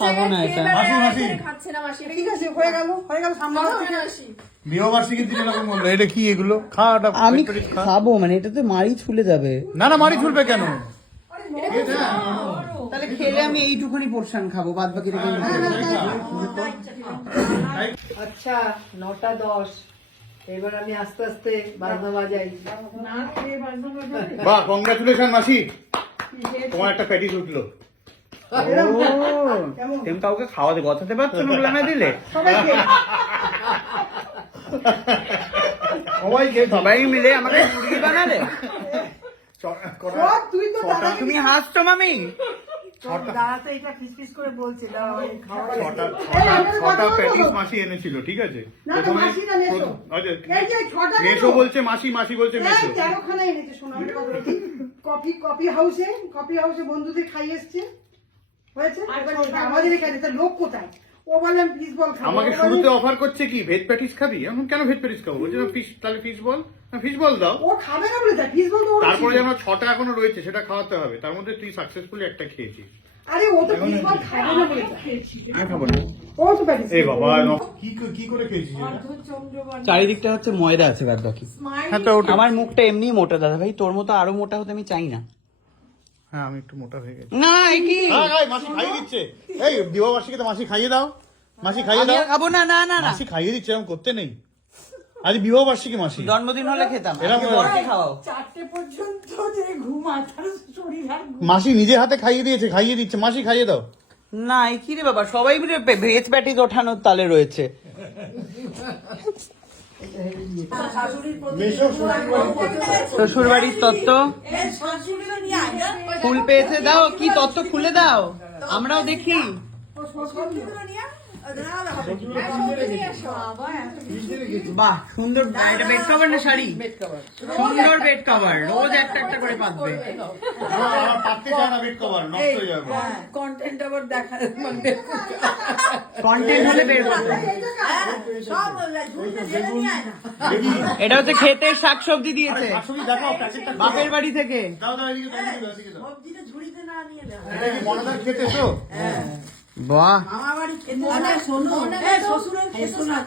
খাবো না এটা। ঠিক আছে, হয়ে গেল সামনে বিবাহবার্ষিকীর দিন এরকম বললো, এটা কি এগুলো? খাওয়াটা আমি খাবো, মানে এটা তো মারি ছুলে যাবে। না না, মারি ছুলবে কেন? তাহলে খেলে আমি এইটুকুনি পোর্শন খাবো, বাদ বাকি রেখে আচ্ছা 9:10 এবার আমি আস্তে আস্তে বাজনা বাজাই। বাহ, কংগ্রাচুলেশন মাসি, তোমার একটা প্যাটিস উঠলো। তুমি কাউকে খাওয়াতে গছাতে পারছো না বলে আমায় দিলে? সবাই মিলে আমাকে মুরগি বানালে। তুই তো তুমি হাসছো মামি। দাঁড়াতে এটা ফিসফিস করে বলছিলাম ছটা প্যাটিস মাসি এনেছিল, ঠিক আছে? না, না, মাসি না, নেশো। আচ্ছা, এই যে ছটা নেশো বলছে মাসি, মাসি বলছে নেশো। 13খানা এনেছে, শোনো আমি কথা বলছি। কফি হাউসে বন্ধুদের খাই এসছে, হয়েছে? এবার আমাদের এখানে তার লোক কোথায়? ও বলে আমি ফিশ বল খাবো। আমাকে শুরুতে অফার করছে কি, ভেজ প্যাটিস খাবি? এখন কেন ভেজ প্যাটিস খাবো? বলছে ফিশ, তাহলে ফিশ বল, ফিশ বল দাও। ও খাবে না বলে ফিশ বল। তারপরে যেন 6টা এখনো রয়েছে, সেটা খাওয়াতে হবে। তার মধ্যে তুই সাকসেসফুলি একটা খেয়েছিস। আরে ও তো ফিশ বল খাবে না বলে খাবো না। ও তো প্যাটিস। এ বাবা, কি করে খেয়েছিস এটা? চারিদিকটা হচ্ছে ময়দা আছে, বাদ বাকি। হ্যাঁ, তো ওটা আমার মুখটা এমনি মোটা দাদা ভাই, তোর মতো আরো মোটা হতে আমি চাই না। হ্যাঁ, আমি একটু মোটা হয়ে গেছি। না কি মাসি খাইয়ে দিচ্ছে। এই বিবাহবার্ষিকীতে মাসি খাইয়ে দাও, মাসি খাইয়ে আমি দাও। আর খাবো না, না না না। মাসি খাইয়ে দিচ্ছে, এরকম করতে নেই। আজ বিবাহবার্ষিকী মাসি, জন্মদিন হলে খেতাম, এরকম আজকে বরকে খাওয়াও। 4টে পর্যন্ত যে ঘুমা তার শরীর আর মাসি নিজে হাতে খাইয়ে দিয়েছে, খাইয়ে দিচ্ছে। মাসি খাইয়ে দাও। না এই কি রে বাবা, সবাই মিলে ভেজ প্যাটিস ওঠানোর তালে রয়েছে। শ্বশুর বাড়ির তত্ত্ব ফুল পেয়েছে, দাও কি তত্ত্ব খুলে দাও, আমরাও দেখি। বাহ সুন্দর, এটা বেড কভার না শাড়ি? সুন্দর বেড কভার, রোজ একটা একটা করে পাতবে। আমার পাততে চায় না বেড কভার, নষ্ট হয়ে যাবে। কন্টেন্ট আবার দেখা মানে কন্টেন্ট হলে বের করবে। এটা হচ্ছে ক্ষেতের শাকসবজি দিয়েছে শাশুড়ি দেখাও প্যাকেটটা, বাপের বাড়ি থেকে। দাও দাও, এদিকে দাও, এদিকে দাও, এদিকে দাও। এটা কি মনাদার খেতে তো? বাহ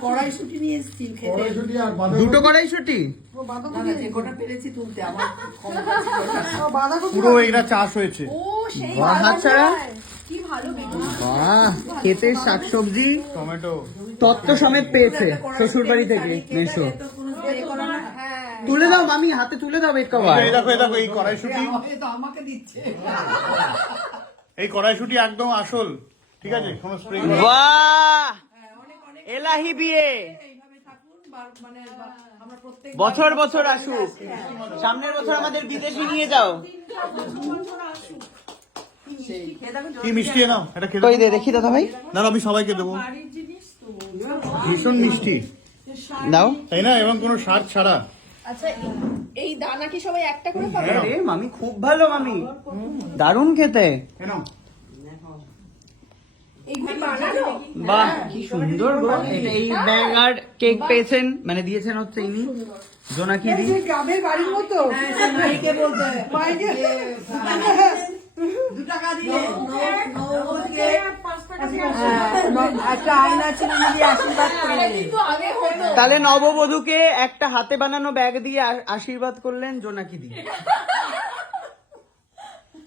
কড়াইশুটি নিয়ে এসেছি খেতে। দুটো কড়াইশুটি। গোটা পেরেছি তুলতে আমার পুরো এরা চাষ হয়েছে। বাহ হাত ছাড়া। বাহ ক্ষেতের শাকসবজি টমেটো তত্ত্ব সমেত পেয়েছে শ্বশুর বাড়ি থেকে মেশো। তুলে দাও মামি, হাতে তুলে দাও বেড কভার। এই দেখো, এই দেখো, এই কড়াইশুটি, আমাকে দিচ্ছে। এই কড়াইশুটি একদম আসল, ঠিক আছে? কোনো স্প্রে। বাহ এলাহি বিয়ে, বছর বছর আসুক। সামনের বছর আমাদের বিদেশে নিয়ে যাও। কি মিষ্টি নাও, এটা খেতে কই দে দেখি দাদা ভাই, না, আমি সবাইকে দেবো। ভীষণ মিষ্টি, দাও। তাই না? এবং কোনো স্বাদ ছাড়া। আচ্ছা এই দানা কি সবাই একটা করে খাবে? আরে মামি খুব ভালো, মামি দারুণ খেতে। এইগুলো বানানো? বাহ কি সুন্দর গো। এটা এই ব্যাগ আর কেক পেয়েছেন, মানে দিয়েছেন হচ্ছে ইনি জোনাকি দি। গ্রামের বাড়ির মতো মাইকে বলতে মাইকে 2 টাকা দিলে একটা আয়না ছিল, যদি আশীর্বাদ করে। কিন্তু আগে হতো। তাহলে নববধূকে একটা হাতে বানানো ব্যাগ দিয়ে আশীর্বাদ করলেন জোনাকি দি।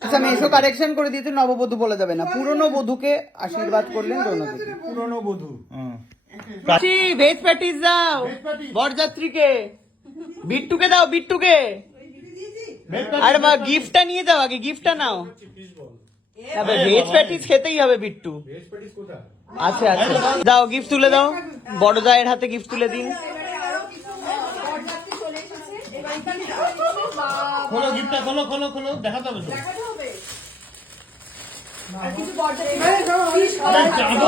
আচ্ছা আমি এসো কারেকশন করে দিয়েছি, নববধূ বলে যাবে না, পুরনো বধূকে আশীর্বাদ করলেন জোনাকি দি। পুরনো বধূ। ভেজ প্যাটিস দাও বরযাত্রীকে, বিট্টুকে দাও, বিট্টুকে। আরে মা গিফটটা নিয়ে যাও, আগে গিফটটা নাও। ভেজ প্যাটিস খেতেই হবে বিট্টু। আচ্ছা আচ্ছা দাও, গিফট তুলে দাও, বড় জায়ের হাতে গিফট তুলে দিন। খোলো গিফটটা, খোলো খোলো খোলো, দেখাতে হবে তো।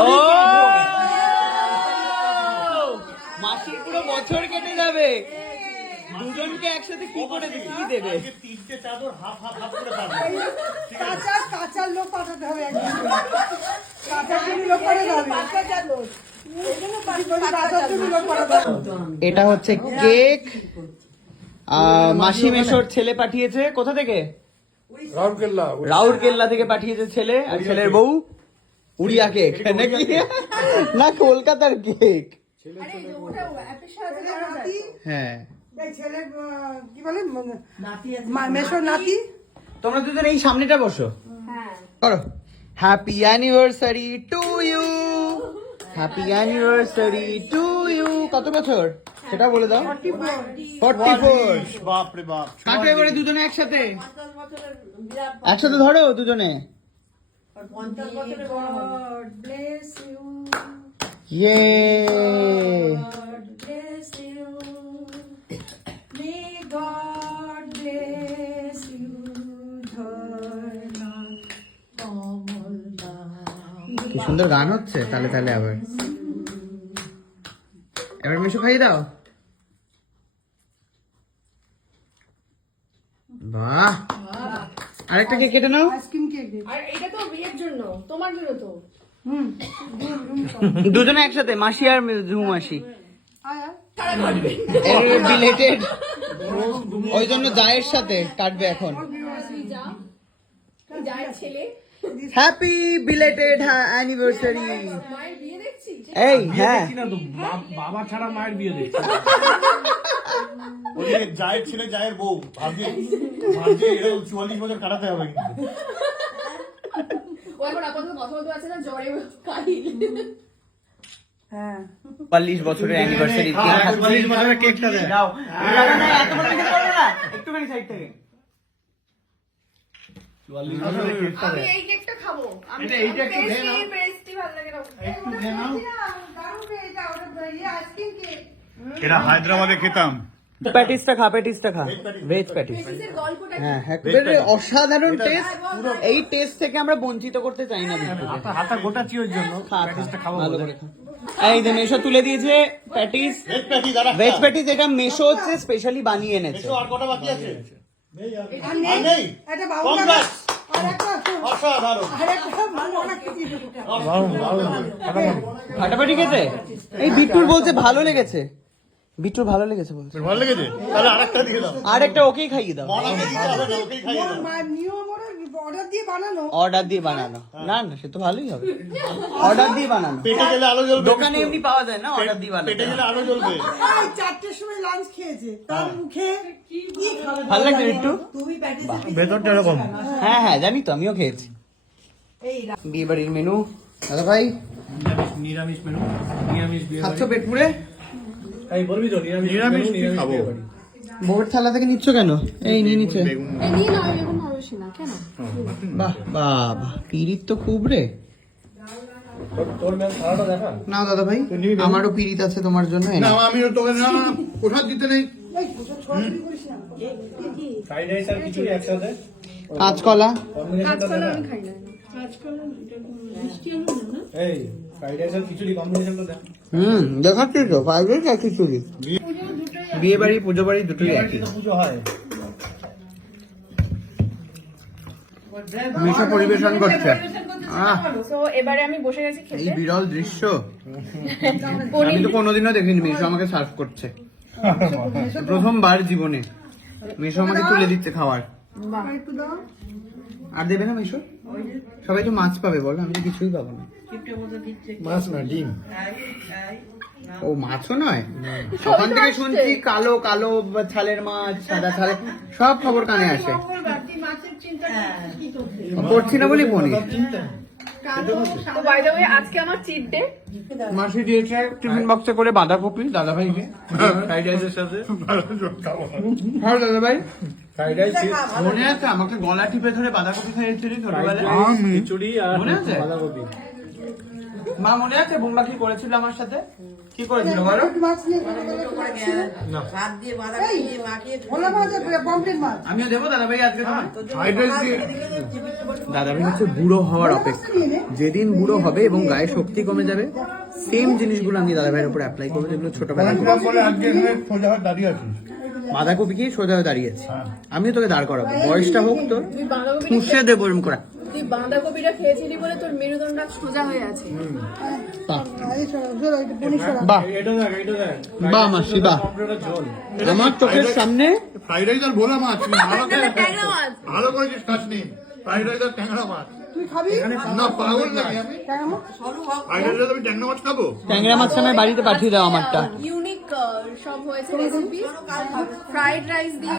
ও মাসির পুরো বছর কেটে যাবে, দুজনকে একসাথে কি করে কি দেবে? 3টে চাদর হাফ হাফ হাফ করে পাবে। কাঁচার লোক পাঠাতে হবে একদম। কাঁচার লোক পাঠাতে হবে। এটা হচ্ছে কেক, মাসি মেশোর ছেলে পাঠিয়েছে। কোথা থেকে? রাউরকেল্লা থেকে পাঠিয়েছে ছেলে আর ছেলের বউ। উড়িয়া কেক নাকি না কলকাতার কেক? আরে এই যে ওটা অ্যাপের সাহায্যে করা যায় নাতি, তো। হ্যাঁ এই ছেলে কি বলে মেশোর নাতি। তোমরা দুজন এই সামনেটা বসো, হ্যাঁ করো happy anniversary to you, happy anniversary to you. কত বছর সেটা বলে দাও। 44। বাপরে বাপ। কাটো এবারে দুজনে একসাথে, একসাথে ধরো দুজনে। God bless you, ইয়ে God bless you, may God bless you, ধর্মা কমলা। কি সুন্দর গান হচ্ছে তালে তালে। আবার এবার মিশু খাইয়ে দাও। বাহ, আরেকটা কেক কেটে নাও। আইসক্রিম কেক দে। আর এটা তো বিয়ের জন্য, তোমার জন্য তো। হুম, দুজনে একসাথে, মাসি আর ঝুমু মাসি। আয় আয়। তারা কাটবে। রিলেটেড, ওই জন্য জায়ের সাথে কাটবে এখন। তুই যা, তুই যার ছেলে হ্যাপি বিলেটেড অ্যানিভার্সারি। মায়ের বিয়ে দেখছি। এই হ্যাঁ, বাবা ছাড়া মায়ের বিয়ে দেখছে। ওই যে জায়ের ছেলে জায়ের বউ ভাবছে 44 বছর কাটাতে হবে কিন্তু। ও এখন আপাতত কথা বলতে পারছে না, জ্বরে কাহিল। হ্যাঁ 40 বছরের অ্যানিভার্সারি কেক। 44 বছরের কেকটা দে। দাও, এত বড় কেক করবে না, একটুখানি সাইড থেকে। 44 বছরের কেকটা আমি দে। এই কেকটা খাবো। আমি এইটা একটু দে নাও। পেস্ট্রি ভালো লাগে না। একটু দে নাও। দারুণ রে এটা, ওটা আইসক্রিম কেক। এটা হায়দ্রাবাদে খেতাম। প্যাটিসটা খা, প্যাটিসটা খা, ভেজ প্যাটিস। পেস্ট্রির গল্পটা কি? হ্যাঁ, একেবারে অসাধারণ টেস্ট। এই টেস্ট থেকে আমরা বঞ্চিত করতে চাই না বিট্টুকে। হাতা গোটা চিওর জন্য খা, প্যাটিসটা খা, খাবো ভালো বলে। করে খা। এই যে মেশো তুলে দিয়েছে প্যাটিস, ভেজ প্যাটিস। এটা মেশো হচ্ছে স্পেশালি বানিয়ে এনেছে। আর কটা বাকি আছে? আর নেই, এটা বাবুটা না। আর একটা অসাধারণ। আর একটা বাবুটা কি দিল? ফাটাফাটি খেতে। এই বিট্টুর বলছে ভালো লেগেছে, বিট্টুর ভালো লেগেছে বলছে। ভালো লেগেছে? তাহলে আরেকটা দিয়ে দাও। আর একটা ওকেই খাইয়ে দাও। মনাকে দিতে হবে না, ওকেই খাইয়ে দাও। নিয়ম অর্ডার দিয়ে বানানো। অর্ডার দিয়ে বানানো, না না সে তো ভালোই হবে। অর্ডার দিয়ে বানানো, পেটে গেলে আলো জ্বলবে। দোকানে এমনি পাওয়া যায় না, অর্ডার দিয়ে বানানো। পেটে গেলে আলো জ্বলবে। এই 4টের সময় লাঞ্চ খেয়েছে, তার মুখে কি খাবে? ভালো লাগছে বিট্টু? ভেতরটা এরকম। হ্যাঁ হ্যাঁ জানি তো, আমিও খেয়েছি। বিয়ে বাড়ির মেনু দাদা ভাই নিরামিষ মেনু। নিরামিষ বিয়ে খাচ্ছ পেট পুড়ে? তাই বলবি তো নিরামিষ খাবো। বউয়ের থালা থেকে নিচ্ছ কেন? এই নিয়ে নিচ্ছে। বেগুন। এই নিয়ে নাও, আমি বেগুন ভালোবাসি না, কেন? বাহ বাহ বাহ, পিরিত তো খুব রে। তোর ম্যাম খাওয়াটা দেখা। নাও দাদা ভাই, আমারও পিরিত আছে তোমার জন্য। এই না নাও। আমি তোকে না প্রসাদ দিতে নেই। এই ছড়াছড়ি করিস না। ফ্রাইড রাইস আর খিচুড়ি একসাথে। কাঁচকলা, কাঁচকলা আমি খাই না। এই ফ্রাইড রাইস আর খিচুড়ি কম্বিনেশনটা দেখ। দেখাচ্ছি তো, ফ্রাইড রাইস আর খিচুড়ি। বিয়ে বাড়ি পুজো বাড়ি দুটোই একই। পুজো হয়। মিশো পরিবেশন করছে। আহ, তো এবারে আমি বসে গেছি এই খেতে। বিরল দৃশ্য আমি তো কোনোদিনও দেখিনি। মিশো আমাকে সার্ভ করছে প্রথমবার জীবনে। মিশো আমাকে তুলে দিচ্ছে খাবার। একটু দাও। আর দেবে না মিশো? সবাই তো মাছ পাবে বল, আমি তো কিছুই পাবো না। মাছ না ডিম। ও মাছও নয়, ওখান থেকে শুনছি কালো কালো ছালের মাছ, সাদা ছালের, সব খবর কানে আসে। করছি না বলি পনির। তো বাই দ্য ওয়ে আজকে আমার চিট ডে। মাসি দিয়েছে টিফিন বক্সে করে বাঁধাকপি দাদা ভাইকে, ফ্রাইড রাইসের সাথে ভালো জোর খাবো। হ্যাঁ দাদা ভাই, ফ্রাইড রাইস মনে আছে আমাকে গলা টিপে ধরে বাঁধাকপি খাইয়েছিলি ছোটবেলায়? খিচুড়ি আর মনে আছে? বাঁধাকপি। মা মনে আছে বোম্বা কি করেছিল আমার সাথে? কি করেছিল বলো? মাছ নিয়ে খাচ্ছিল। এই, ভোলা মাছ আর পমফ্রেট মাছ। আমিও দেবো দাদা ভাই আজকে তোমায়? ফ্রাইড রাইস দিয়ে দাদা ভাই হচ্ছে বুড়ো হওয়ার অপেক্ষা। যেদিন বুড়ো হবে এবং গায়ে শক্তি কমে যাবে, সেম জিনিসগুলো আমি দাদা ভাইয়ের উপর অ্যাপ্লাই করবো যেগুলো ছোটবেলায় পড়াশোনা করে আজকে এখানে সোজা হয়ে দাঁড়িয়ে আছিস। বাঁধাকপি কি সোজা হয়ে দাঁড়িয়েছে। আমিও তোকে দাঁড় করাবো, বয়সটা হোক তোর, তুই বাঁধাকপিটা খুশে দেবো এরম করে। তুই বাঁধাকপিটা খেয়েছিলি বলে তোর মেরুদণ্ড সোজা হয়ে আছে। বাহ এই সরা, একটু পনির সরা। বাহ এটা দেখ, এটা দেখ। বাহ মাসি বাহ, কমপ্লিট ঝোল। আমার চোখের সামনে ফ্রাইড রাইস আর ভোলা মাছ। তুই ভালো করে ট্যাংরা মাছ। ভালো করেছিস খাসনি। ফ্রাইড রাইস আর ট্যাংরা মাছ। তুই তুই খাবি না পাগল নাকি আমি কেন আইডার আমি ট্যাংরা মাছ খাবো ট্যাংরা মাছটা আমার বাড়িতে পাঠিয়ে দাও আমারটা ইউনিক সব হয়েছে রেসিপি ফ্রাইড রাইস দিয়ে